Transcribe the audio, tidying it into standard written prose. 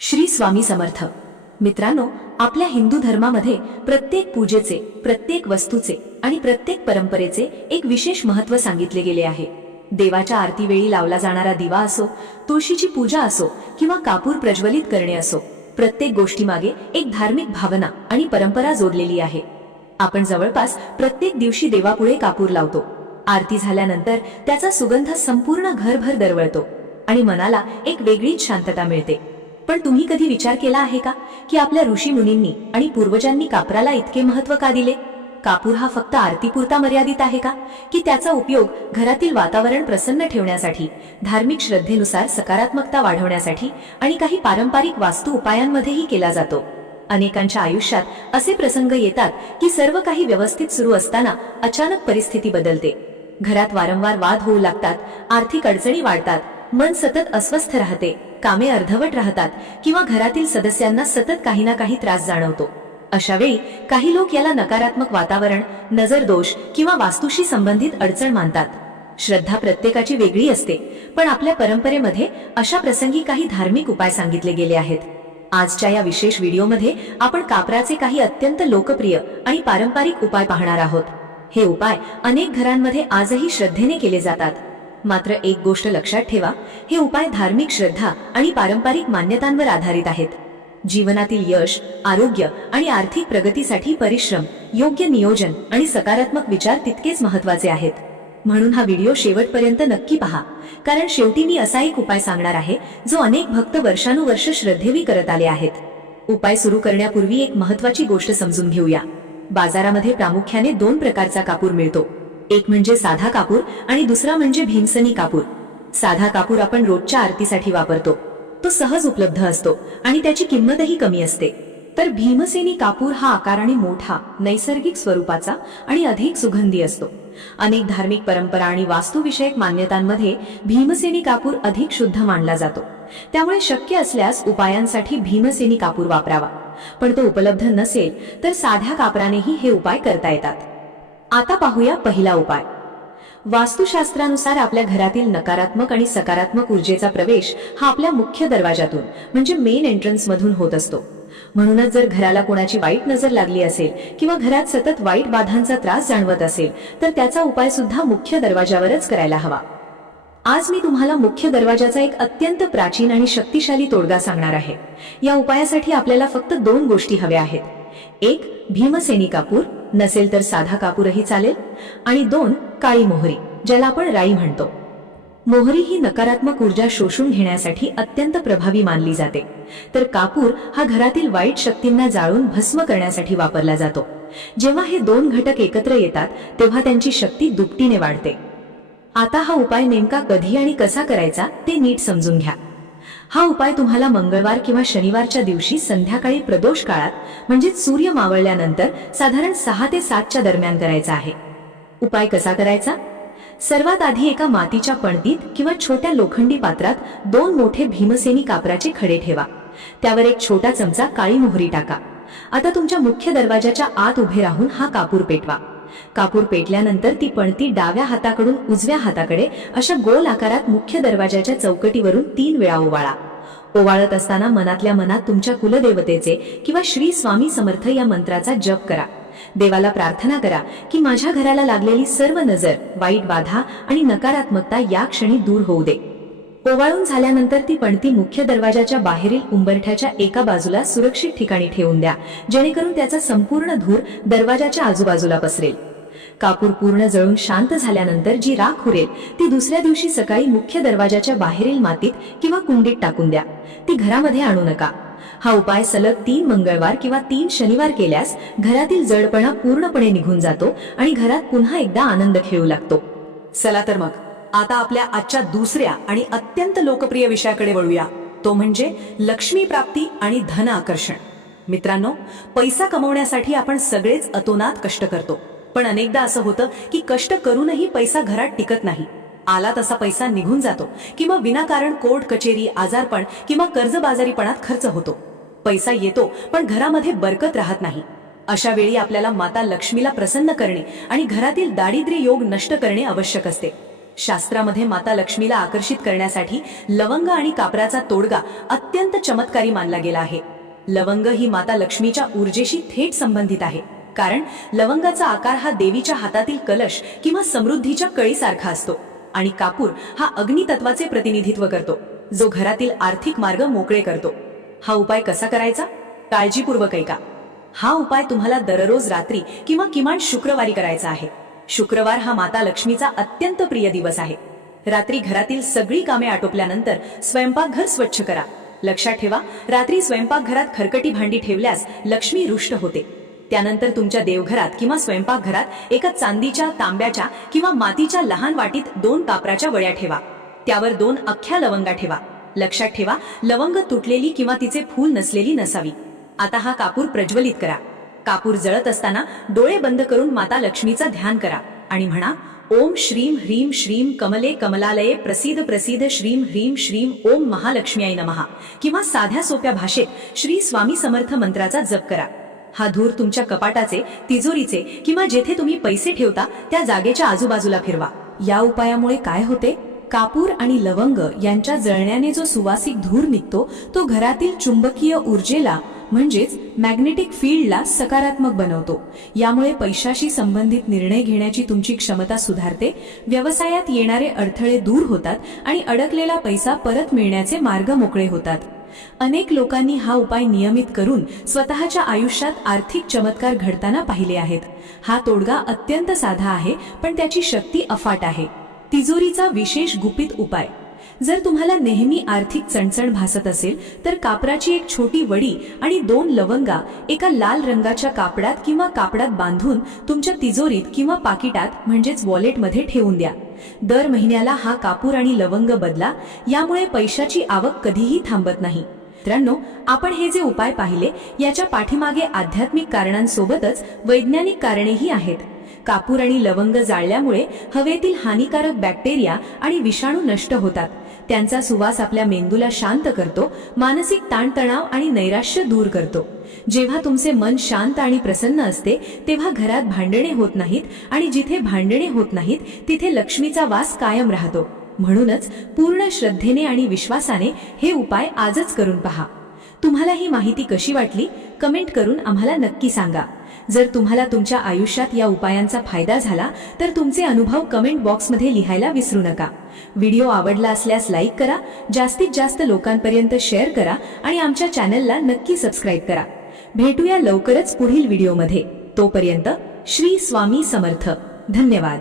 श्री स्वामी समर्थ। मित्रांनो, आपल्या हिंदू धर्मामध्ये प्रत्येक पूजेचे, प्रत्येक वस्तूचे आणि प्रत्येक परंपरेचे एक विशेष महत्त्व सांगितले गेले आहे। देवाच्या आरतीवेळी लावला जाणारा दिवा असो, तुळशीची पूजा असो किंवा कापूर प्रज्वलित करणे असो, प्रत्येक गोष्टीमागे एक धार्मिक भावना आणि परंपरा जोडलेली आहे। आपण जवळपास प्रत्येक दिवशी देवापुढे कापूर लावतो। आरती झाल्यानंतर त्याचा सुगंध संपूर्ण घरभर दरवळतो आणि मनाला एक वेगळीच शांतता मिळते। पण तुम्ही कधी विचार केला आहे का की आपल्या ऋषी मुनींनी आणि पूर्वजांनी कापराला इतके महत्त्व का दिले? कापूर हा फक्त आरतीपुरता मर्यादित आहे का, की त्याचा उपयोग घरातील वातावरण प्रसन्न ठेवण्यासाठी, धार्मिक श्रद्धेनुसार सकारात्मकता वाढवण्यासाठी आणि काही पारंपरिक वास्तू उपायांमध्येही केला जातो? अनेकांच्या आयुष्यात असे प्रसंग येतात की सर्व काही व्यवस्थित सुरू असताना अचानक परिस्थिती बदलते। घरात वारंवार वाद होऊ लागतात, आर्थिक अडचणी वाढतात, मन सतत अस्वस्थ राहते, कामे अर्धवट राहतात किंवा घरातील सदस्यांना सतत काही ना काही त्रास जाणवतो। अशा वेळी काही लोक याला नकारात्मक वातावरण, नजर दोष किंवा वास्तूशी संबंधित अडचण मानतात। श्रद्धा प्रत्येकाची वेगळी असते, पण आपल्या परंपरेमध्ये अशा प्रसंगी काही धार्मिक उपाय सांगितले गेले आहेत। आजच्या या विशेष व्हिडिओमध्ये आपण कापराचे काही अत्यंत लोकप्रिय आणि पारंपरिक उपाय पाहणार आहोत। हे उपाय अनेक घरांमध्ये आजही श्रद्धेने केले जातात। मात्र एक गोष्ट लक्षात ठेवा, हे उपाय धार्मिक श्रद्धा आणि पारंपरिक मान्यतांवर आधारित आहेत। जीवनातील यश, आरोग्य आणि आर्थिक प्रगतीसाठी परिश्रम, योग्य नियोजन आणि सकारात्मक विचार तितकेच महत्त्वाचे आहेत। म्हणून हा व्हिडिओ शेवटपर्यंत नक्की पहा, कारण शेवटी मी असा एक उपाय सांगणार आहे जो अनेक भक्त वर्षानुवर्ष श्रद्धेने करत आले आहेत। उपाय सुरू करण्यापूर्वी एक महत्त्वाची गोष्ट समजून घेऊया। बाजारामध्ये प्रामुख्याने दोन प्रकारचा कापूर मिळतो। एक म्हणजे साधा कापूर आणि दुसरा म्हणजे भीमसेनी कापूर। साधा कापूर आपण रोजच्या आरतीसाठी वापरतो, तो सहज उपलब्ध असतो आणि त्याची किंमतही कमी असते। तर भीमसेनी कापूर हा आकाराने मोठा, नैसर्गिक स्वरूपाचा आणि अधिक सुगंधी असतो। अनेक धार्मिक परंपरा आणि वास्तुविषयक मान्यतांमध्ये भीमसेनी कापूर अधिक शुद्ध मानला जातो। त्यामुळे शक्य असल्यास उपायांसाठी भीमसेनी कापूर वापरावा, पण तो उपलब्ध नसेल तर साध्या कापरानेही हे उपाय करता येतात। आता पाहूया पहिला उपाय। वास्तुशास्त्रानुसार आपल्या घरातील नकारात्मक आणि सकारात्मक ऊर्जेचा प्रवेश हा आपल्या मुख्य दरवाजातून म्हणजे मेन एंट्रन्स मधून होत असतो। म्हणूनच जर घराला कोणाची वाईट नजर लागली असेल किंवा घरात सतत वाईट बाधांचा त्रास जाणवत असेल तर त्याचा उपाय सुद्धा मुख्य दरवाजावरच करायला हवा। आज मी तुम्हाला मुख्य दरवाजाचा एक अत्यंत प्राचीन आणि शक्तिशाली तोडगा सांगणार आहे। या उपायासाठी आपल्याला फक्त दोन गोष्टी हव्या आहेत। एक, भीमसेनी कापूर, नसेल तर साधा कापूरही चालेल, आणि दोन, काळी मोहरी, ज्याला आपण राई म्हणतो। मोहरी ही नकारात्मक ऊर्जा शोषून घेण्यासाठी अत्यंत प्रभावी मानली जाते, तर कापूर हा घरातील वाईट शक्तींना जाळून भस्म करण्यासाठी वापरला जातो। जेव्हा हे दोन घटक एकत्र येतात तेव्हा त्यांची शक्ती दुपटीने वाढते। आता हा उपाय नेमका कधी आणि कसा करायचा ते नीट समजून घ्या। हा उपाय तुम्हाला मंगळवार किंवा शनिवारच्या दिवशी संध्याकाळी प्रदोष काळात म्हणजे सूर्य मावळल्यानंतर साधारण 6 ते 7 च्या दरम्यान करायचा आहे। उपाय कसा करायचा? सर्वात आधी एका मातीच्या पणतीत किंवा छोट्या लोखंडी पात्रात 2 मोठे भीमसेनी कापराचे खडे ठेवा। त्यावर एक छोटा चमचा काळी मोहरी टाका। आता तुमच्या मुख्य दरवाजाच्या आत उभे राहून हा कापूर पेटवा। कापूर पेटल्यानंतर ती पणती डाव्या हाताकडून उजव्या हाताकडे अशा गोल आकारात मुख्य दरवाजाच्या चौकटीवरून 3 वेळा ओवाळा। ओवाळत असताना मनातल्या मनात तुमच्या कुलदेवतेचे किंवा श्री स्वामी समर्थ या मंत्राचा जप करा। देवाला प्रार्थना करा की माझ्या घराला लागलेली सर्व नजर, वाईट बाधा आणि नकारात्मकता या क्षणी दूर होऊ दे। ओवाळून झाल्यानंतर ती पणती मुख्य दरवाजाच्या बाहेरील उंबरठ्याच्या एका बाजूला सुरक्षित ठिकाणी ठेवून द्या, जेणेकरून त्याचा संपूर्ण धूर दरवाजाच्या आजूबाजूला पसरेल। कापूर पूर्ण जळून शांत झाल्यानंतर जी राख उरेल ती दुसऱ्या दिवशी सकाळी मुख्य दरवाजाच्या बाहेरील मातीत किंवा कुंडीत टाकून द्या, ती घरामध्ये आणू नका। हा उपाय सलग 3 मंगळवार किंवा 3 शनिवार केल्यास घरातील जडपणा पूर्णपणे निघून जातो आणि घरात पुन्हा एकदा आनंद खेळू लागतो। चला तर मग आता आपल्या आजच्या दुसऱ्या आणि अत्यंत लोकप्रिय विषयाकडे वळूया, तो म्हणजे लक्ष्मी प्राप्ती आणि धन आकर्षण। मित्रांनो, पैसा कमवण्यासाठी आपण सगळेच अतोनात कष्ट करतो, पण अनेकदा असं होतं की कष्ट करूनही पैसा घरात टिकत नाही। आला तसा पैसा निघून जातो किंवा विनाकारण कोर्ट कचेरी, आजारपण किंवा कर्जबाजारीपणात खर्च होतो। पैसा येतो पण घरामध्ये बरकत राहत नाही। अशा वेळी आपल्याला माता लक्ष्मीला प्रसन्न करणे आणि घरातील दारिद्र्य योग नष्ट करणे आवश्यक असते। शास्त्रामध्ये माता लक्ष्मीला आकर्षित करण्यासाठी लवंग आणि कापराचा तोडगा अत्यंत चमत्कारी मानला गेला आहे. लवंग ही माता लक्ष्मीच्या ऊर्जेशी थेट संबंधित आहे, कारण लवंगाचा आकार हा देवीच्या हातातील कलश किंवा समृद्धीच्या कळीसारखा असतो आणि कापूर हा अग्नितत्वाचे प्रतिनिधित्व करतो, जो घरातील आर्थिक मार्ग मोकळे करतो. हा उपाय कसा करायचा? काळजीपूर्वक ऐका. हा उपाय तुम्हाला दररोज रात्री किंवा किमान शुक्रवारी करायचा आहे. शुक्रवार हा माता लक्ष्मीचा अत्यंत प्रिय दिवस आहे. रात्री घरातील सगळी कामे आटोपल्यानंतर स्वयंपाकघर स्वच्छ करा. लक्षात ठेवा, रात्री स्वयंपाकघरात खरकटी भांडी ठेवल्यास लक्ष्मी रुष्ट होते. त्यानंतर तुमच्या देवघरात किंवा स्वयंपाकघरात एका चांदीच्या, तांब्याच्या किंवा मातीच्या लहान वाटीत 2 कापराच्या वळ्या ठेवा. त्यावर 2 अख्ख्या लवंगा ठेवा. लक्षात ठेवा, लवंग तुटलेली किंवा तिचे फूल नसलेली नसावी. आता हा कापूर प्रज्वलित करा. कापूर जळत असताना डोळे बंद करून माता लक्ष्मीचा ध्यान करा आणि म्हणा, ओम श्रीम ह्रीम श्रीम कमले कमलालये प्रसिद्ध प्रसिद्ध श्रीम ह्रीम श्रीम ओम महालक्ष्म्याय नमः, किंवा साध्या सोप्या भाषेत श्री स्वामी समर्थ मंत्राचा जप करा. हा धूर तुमच्या कपाटाचे, तिजोरीचे किंवा जेथे तुम्ही पैसे ठेवता त्या जागेच्या आजूबाजूला फिरवा. या उपायामुळे काय होते? कापूर आणि लवंग यांच्या जळण्याने जो सुवासिक धूर निघतो तो घरातील चुंबकीय ऊर्जेला म्हणजेच मॅग्नेटिक फील्डला सकारात्मक बनवतो. यामुळे पैशाशी संबंधित निर्णय घेण्याची तुमची क्षमता सुधारते, व्यवसायात येणारे अडथळे दूर होतात आणि अडकलेला पैसा परत मिळण्याचे मार्ग मोकळे होतात. अनेक लोकांनी हा उपाय नियमित करून स्वतःच्या आयुष्यात आर्थिक चमत्कार घडताना पाहिले आहेत. हा तोडगा अत्यंत साधा आहे, पण त्याची शक्ती अफाट आहे. तिजोरीचा विशेष गुपित उपाय. जर तुम्हाला नेहमी आर्थिक चणचण भासत असेल तर कापराची एक छोटी वडी आणि 2 लवंगा एका लाल रंगाच्या कापडात किंवा कापडात बांधून तुमच्या तिजोरीत किंवा पाकिटात म्हणजेच वॉलेटमध्ये ठेवून द्या. दर महिन्याला हा कापूर आणि लवंग बदला. यामुळे पैशाची आवक कधीही थांबत नाही. मित्रांनो, आपण हे जे उपाय पाहिले याच्या पाठीमागे आध्यात्मिक कारणांसोबतच वैज्ञानिक कारणेही आहेत. कापूर आणि लवंग जाळल्यामुळे हवेतील हानिकारक बॅक्टेरिया आणि विषाणू नष्ट होतात. त्यांचा सुवास आपल्या मेंदूला शांत करतो, मानसिक ताणतणाव आणि नैराश्य दूर करतो. जेव्हा तुमचे मन शांत आणि प्रसन्न असते तेव्हा घरात भांडणे होत नाहीत आणि जिथे भांडणे होत नाहीत तिथे लक्ष्मीचा वास कायम राहतो. म्हणूनच पूर्ण श्रद्धेने आणि विश्वासाने हे उपाय आजच करून पहा. तुम्हाला ही माहिती कशी वाटली? कमेंट करून आम्हाला नक्की सांगा. जर तुम्हाला तुमच्या आयुष्यात या उपायांचा फायदा झाला तर तुमचे अनुभव कमेंट बॉक्समध्ये लिहायला विसरू नका. व्हिडिओ आवडला असल्यास लाईक करा, जास्तीत जास्त लोकांपर्यंत शेअर करा आणि आमच्या चॅनलला नक्की सबस्क्राईब करा. भेटूया लवकरच पुढील व्हिडिओमध्ये. तोपर्यंत श्री स्वामी समर्थ. धन्यवाद.